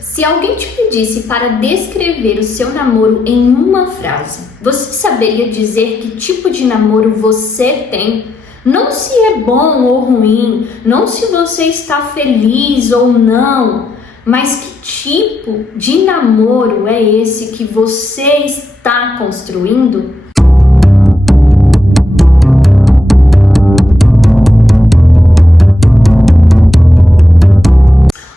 Se alguém te pedisse para descrever o seu namoro em uma frase, você saberia dizer que tipo de namoro você tem? Não se é bom ou ruim, não se você está feliz ou não, mas que tipo de namoro é esse que você está construindo?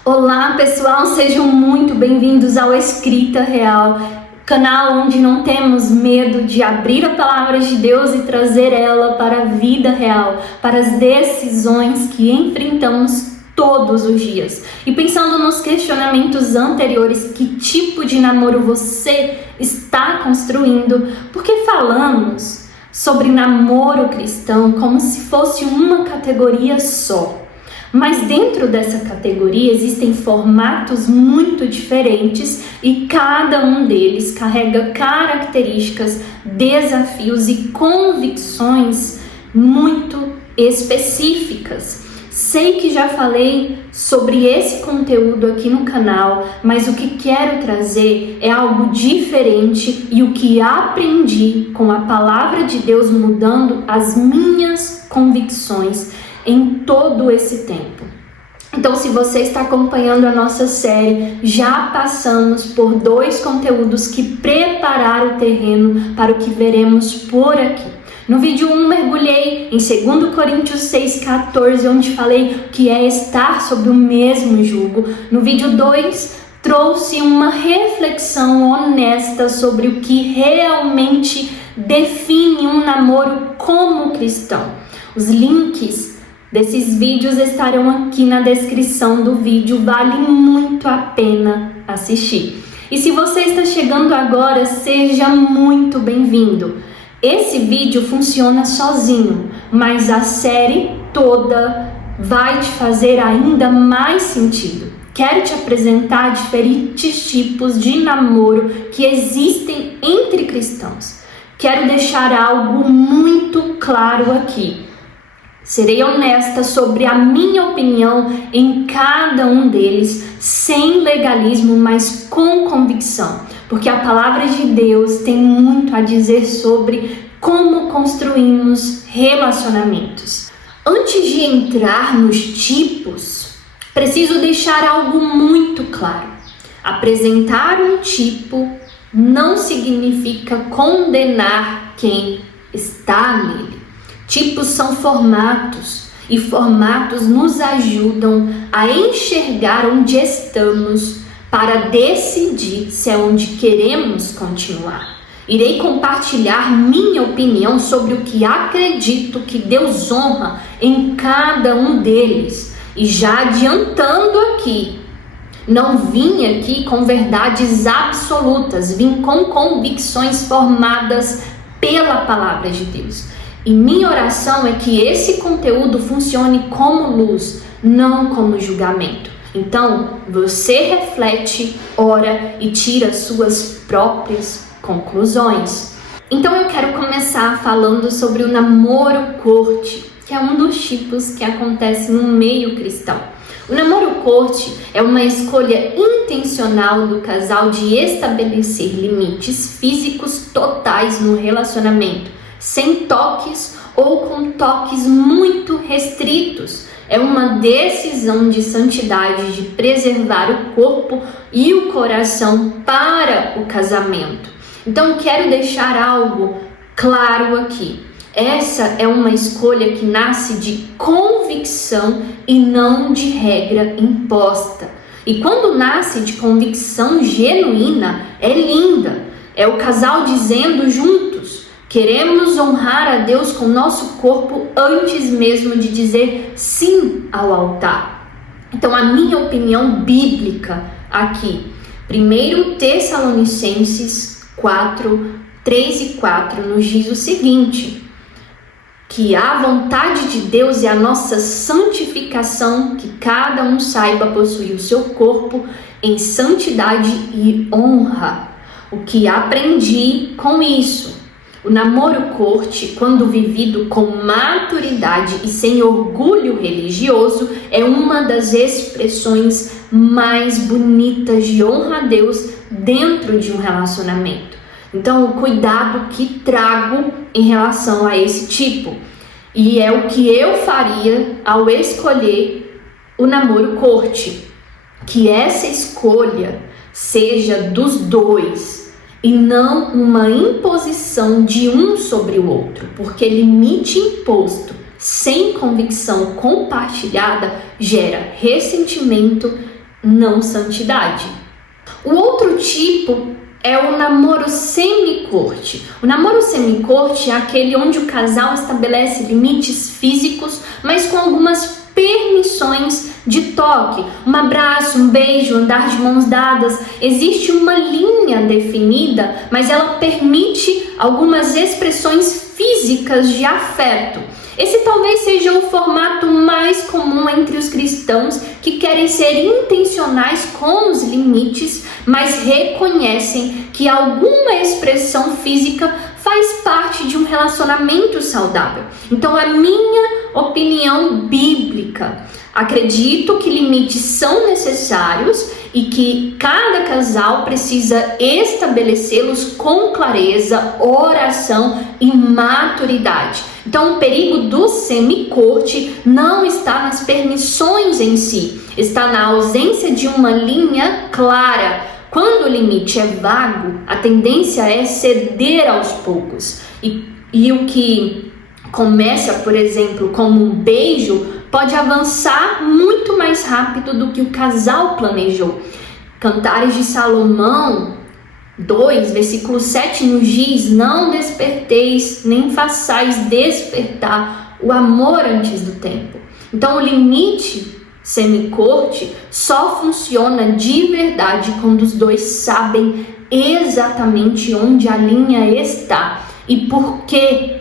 Olá pessoal, sejam muito bem-vindos ao Escrita Real, canal onde não temos medo de abrir a palavra de Deus e trazer ela para a vida real, para as decisões que enfrentamos todos os dias. E pensando nos questionamentos anteriores, que tipo de namoro você está construindo? Porque falamos sobre namoro cristão como se fosse uma categoria só. Mas dentro dessa categoria existem formatos muito diferentes e cada um deles carrega características, desafios e convicções muito específicas. Sei que já falei sobre esse conteúdo aqui no canal, mas o que quero trazer é algo diferente e o que aprendi com a palavra de Deus mudando as minhas convicções em todo esse tempo. Então, se você está acompanhando a nossa série, já passamos por 2 conteúdos que prepararam o terreno para o que veremos por aqui. No vídeo 1, mergulhei em 2 Coríntios 6,14, onde falei o que é estar sob o mesmo jugo. No vídeo 2, trouxe uma reflexão honesta sobre o que realmente define um namoro como cristão. Os links desses vídeos estarão aqui na descrição do vídeo, vale muito a pena assistir. E se você está chegando agora, seja muito bem-vindo. Esse vídeo funciona sozinho, mas a série toda vai te fazer ainda mais sentido. Quero te apresentar diferentes tipos de namoro que existem entre cristãos. Quero deixar algo muito claro aqui. Serei honesta sobre a minha opinião em cada um deles, sem legalismo, mas com convicção, porque a palavra de Deus tem muito a dizer sobre como construímos relacionamentos. Antes de entrar nos tipos, preciso deixar algo muito claro. Apresentar um tipo não significa condenar quem está nele. Tipos são formatos, e formatos nos ajudam a enxergar onde estamos para decidir se é onde queremos continuar. Irei compartilhar minha opinião sobre o que acredito que Deus honra em cada um deles. E já adiantando aqui, não vim aqui com verdades absolutas, vim com convicções formadas pela palavra de Deus. E minha oração é que esse conteúdo funcione como luz, não como julgamento. Então, você reflete, ora e tira suas próprias conclusões. Então, eu quero começar falando sobre o namoro corte, que é um dos tipos que acontece no meio cristão. O namoro corte é uma escolha intencional do casal de estabelecer limites físicos totais no relacionamento, sem toques ou com toques muito restritos. É uma decisão de santidade, de preservar o corpo e o coração para o casamento. Então, quero deixar algo claro aqui. Essa é uma escolha que nasce de convicção e não de regra imposta. E quando nasce de convicção genuína, é linda. É o casal dizendo juntos: queremos honrar a Deus com nosso corpo antes mesmo de dizer sim ao altar. Então, a minha opinião bíblica aqui, 1 Tessalonicenses 4, 3 e 4, nos diz o seguinte: que a vontade de Deus é a nossa santificação, que cada um saiba possuir o seu corpo em santidade e honra. O que aprendi com isso? O namoro corte, quando vivido com maturidade e sem orgulho religioso, é uma das expressões mais bonitas de honra a Deus dentro de um relacionamento. Então, o cuidado que trago em relação a esse tipo. E é o que eu faria ao escolher o namoro corte. Que essa escolha seja dos dois e não uma imposição de um sobre o outro, porque limite imposto sem convicção compartilhada gera ressentimento, não santidade. O outro tipo é o namoro semi-corte. O namoro semi-corte é aquele onde o casal estabelece limites físicos, mas com algumas permissões de toque, um abraço, um beijo, andar de mãos dadas. Existe uma linha definida, mas ela permite algumas expressões físicas de afeto. Esse talvez seja o formato mais comum entre os cristãos que querem ser intencionais com os limites, mas reconhecem que alguma expressão física faz parte de um relacionamento saudável. Então, a minha opinião bíblica, acredito que limites são necessários e que cada casal precisa estabelecê-los com clareza, oração e maturidade. Então, o perigo do semi-corte não está nas permissões em si, está na ausência de uma linha clara. Quando o limite é vago, a tendência é ceder aos poucos. E o que começa, por exemplo, como um beijo, pode avançar muito mais rápido do que o casal planejou. Cantares de Salomão 2, versículo 7 nos diz: não desperteis, nem façais despertar o amor antes do tempo. Então, o limite semi-corte só funciona de verdade quando os dois sabem exatamente onde a linha está e por que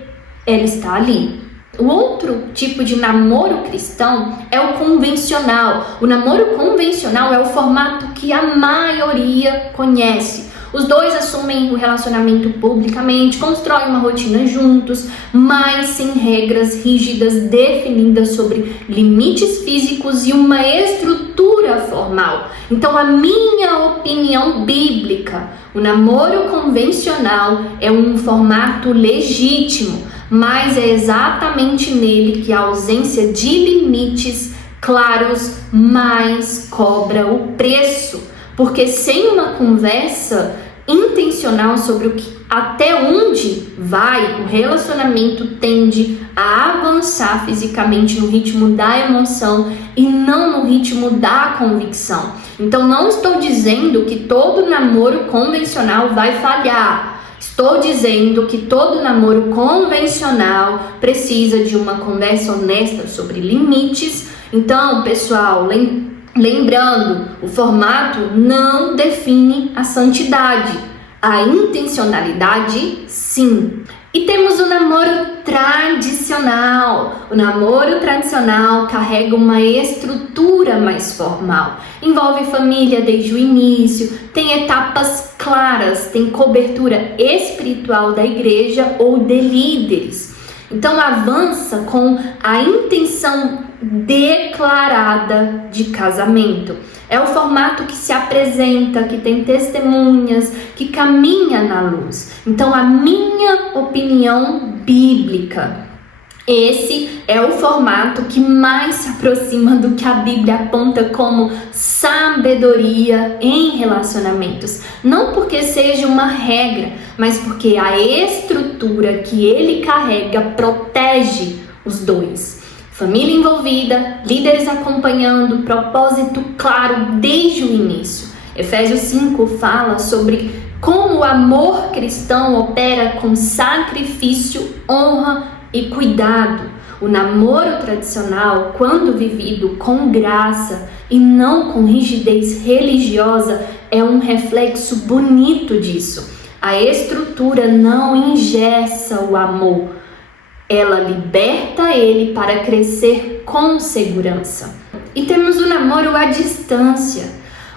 ela está ali. O outro tipo de namoro cristão é o convencional. O namoro convencional é o formato que a maioria conhece. Os dois assumem o relacionamento publicamente, constroem uma rotina juntos, mas sem regras rígidas definidas sobre limites físicos e uma estrutura formal. Então, a minha opinião bíblica, o namoro convencional é um formato legítimo, mas é exatamente nele que a ausência de limites claros mais cobra o preço. Porque sem uma conversa intencional sobre o que, até onde vai, o relacionamento tende a avançar fisicamente no ritmo da emoção e não no ritmo da convicção. Então, não estou dizendo que todo namoro convencional vai falhar. Estou dizendo que todo namoro convencional precisa de uma conversa honesta sobre limites. Então, pessoal, lembrando, o formato não define a santidade, a intencionalidade sim. E temos o namoro tradicional. O namoro tradicional carrega uma estrutura mais formal. Envolve família desde o início, tem etapas claras, tem cobertura espiritual da igreja ou de líderes. Então avança com a intenção declarada de casamento. É o formato que se apresenta, que tem testemunhas, que caminha na luz. Então, a minha opinião bíblica, esse é o formato que mais se aproxima do que a Bíblia aponta como sabedoria em relacionamentos. Não porque seja uma regra, mas porque a estrutura que ele carrega protege os dois. Família envolvida, líderes acompanhando, propósito claro desde o início. Efésios 5 fala sobre como o amor cristão opera com sacrifício, honra e cuidado. O namoro tradicional, quando vivido com graça e não com rigidez religiosa, é um reflexo bonito disso. A estrutura não engessa o amor. Ela liberta ele para crescer com segurança. E temos o namoro à distância.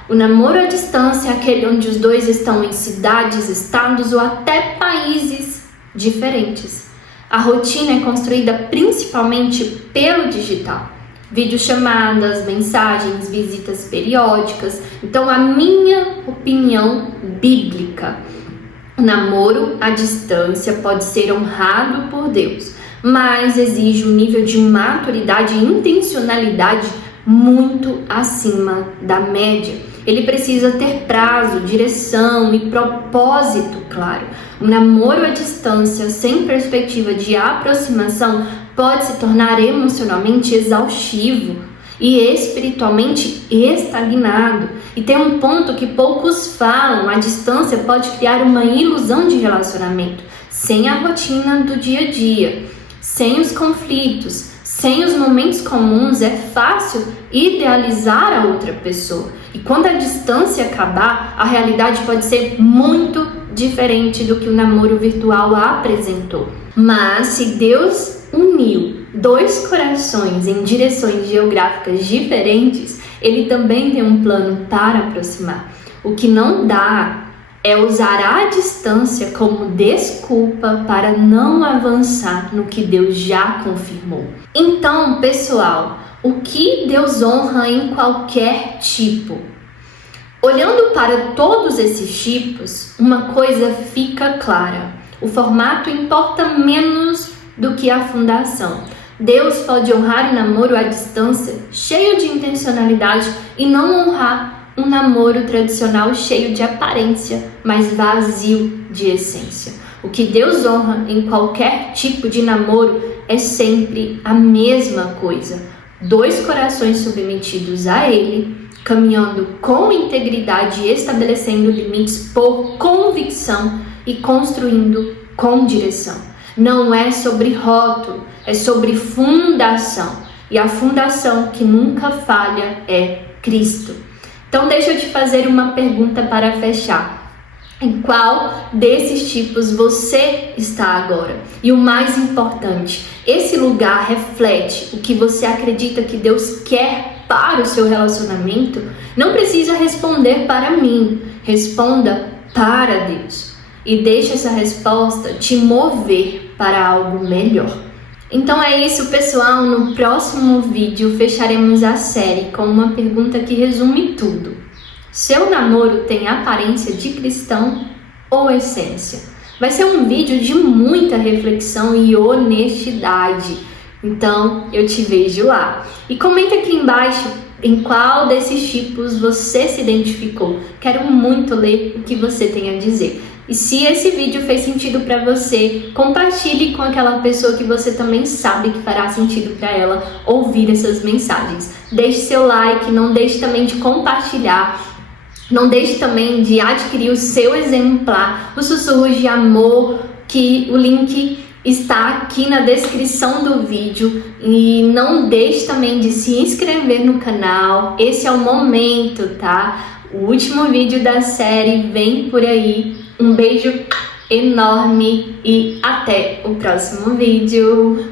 O namoro à distância é aquele onde os dois estão em cidades, estados ou até países diferentes. A rotina é construída principalmente pelo digital. Videochamadas, mensagens, visitas periódicas. Então, a minha opinião bíblica: o namoro à distância pode ser honrado por Deus, mas exige um nível de maturidade e intencionalidade muito acima da média. Ele precisa ter prazo, direção e propósito claro. O namoro à distância, sem perspectiva de aproximação, pode se tornar emocionalmente exaustivo e espiritualmente estagnado. E tem um ponto que poucos falam: a distância pode criar uma ilusão de relacionamento, sem a rotina do dia a dia, sem os conflitos, sem os momentos comuns. É fácil idealizar a outra pessoa. E quando a distância acabar, a realidade pode ser muito diferente do que o namoro virtual apresentou. Mas se Deus uniu dois corações em direções geográficas diferentes, Ele também tem um plano para aproximar. O que não dá é usar a distância como desculpa para não avançar no que Deus já confirmou. Então, pessoal, o que Deus honra em qualquer tipo? Olhando para todos esses tipos, uma coisa fica clara: o formato importa menos do que a fundação. Deus pode honrar o namoro à distância cheio de intencionalidade e não honrar um namoro tradicional cheio de aparência, mas vazio de essência. O que Deus honra em qualquer tipo de namoro é sempre a mesma coisa: dois corações submetidos a Ele, caminhando com integridade e estabelecendo limites por convicção e construindo com direção. Não é sobre rótulo, é sobre fundação. E a fundação que nunca falha é Cristo. Então deixa eu te fazer uma pergunta para fechar. Em qual desses tipos você está agora? E o mais importante, esse lugar reflete o que você acredita que Deus quer para o seu relacionamento? Não precisa responder para mim, responda para Deus. E deixe essa resposta te mover para algo melhor. Então é isso, pessoal. No próximo vídeo fecharemos a série com uma pergunta que resume tudo: seu namoro tem aparência de cristão ou essência? Vai ser um vídeo de muita reflexão e honestidade. Então eu te vejo lá. E comenta aqui embaixo em qual desses tipos você se identificou. Quero muito ler o que você tem a dizer. E se esse vídeo fez sentido para você, compartilhe com aquela pessoa que você também sabe que fará sentido para ela ouvir essas mensagens. Deixe seu like, não deixe também de compartilhar, não deixe também de adquirir o seu exemplar, os Sussurros de Amor, que o link está aqui na descrição do vídeo. E não deixe também de se inscrever no canal. Esse é o momento, tá? O último vídeo da série vem por aí. Um beijo enorme e até o próximo vídeo.